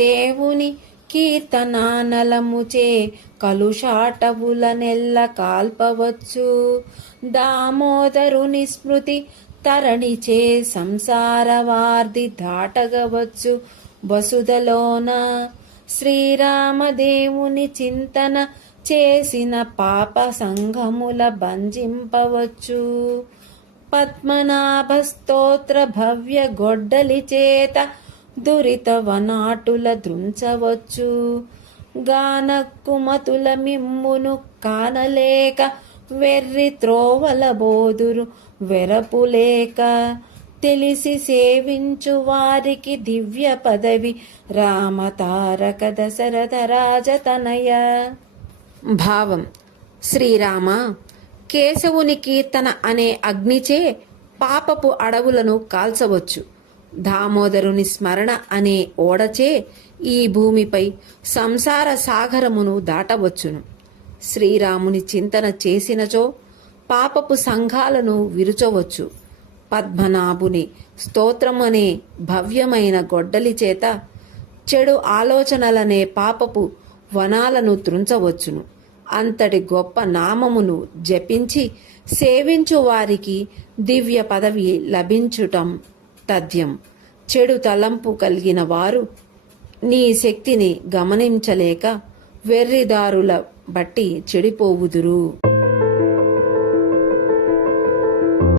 దేవుని కీర్తనానలముచే కలుషాటవుల నెల్ల కాల్పవచ్చు. దామోదరుని స్మృతి తరణిచే సంసారవార్ది దాటగవచ్చు. వసుధలోన శ్రీరామదేవుని చింతన చేసిన పాప సంఘముల బంధింపవచ్చు. పద్మనాభ స్తోత్ర భవ్య గొడ్డలి చేత దురిత వనాటుల దృంచవచ్చు. గానక్కుమతుల మిమ్మును కానలేక వెర్రి త్రోవల బోదురు వెరపులేక. తెలిసి సేవించు వారికి దివ్య పదవి రామతారక దశరథ రాజతనయ. భావం: శ్రీరామ, కేశవుని కీర్తన అనే అగ్నిచే పాపపు అడవులను కాల్చవచ్చు. దామోదరుని స్మరణ అనే ఓడచే ఈ భూమిపై సంసార సాగరమును దాటవచ్చును. శ్రీరాముని చింతన చేసినచో పాపపు సంఘాలను విరుచవచ్చు. పద్మనాభుని స్తోత్రమనే భవ్యమైన గొడ్డలి చేత చెడు ఆలోచనలనే పాపపు వనాలను త్రుంచవచ్చును. అంతటి గొప్ప నామమును జపించి సేవించు వారికి దివ్య పదవి లభించుటం తథ్యం. చెడు తలంపు కలిగిన వారు నీ శక్తిని గమనించలేక వెర్రిదారుల బట్టి చెడిపోవుదురు.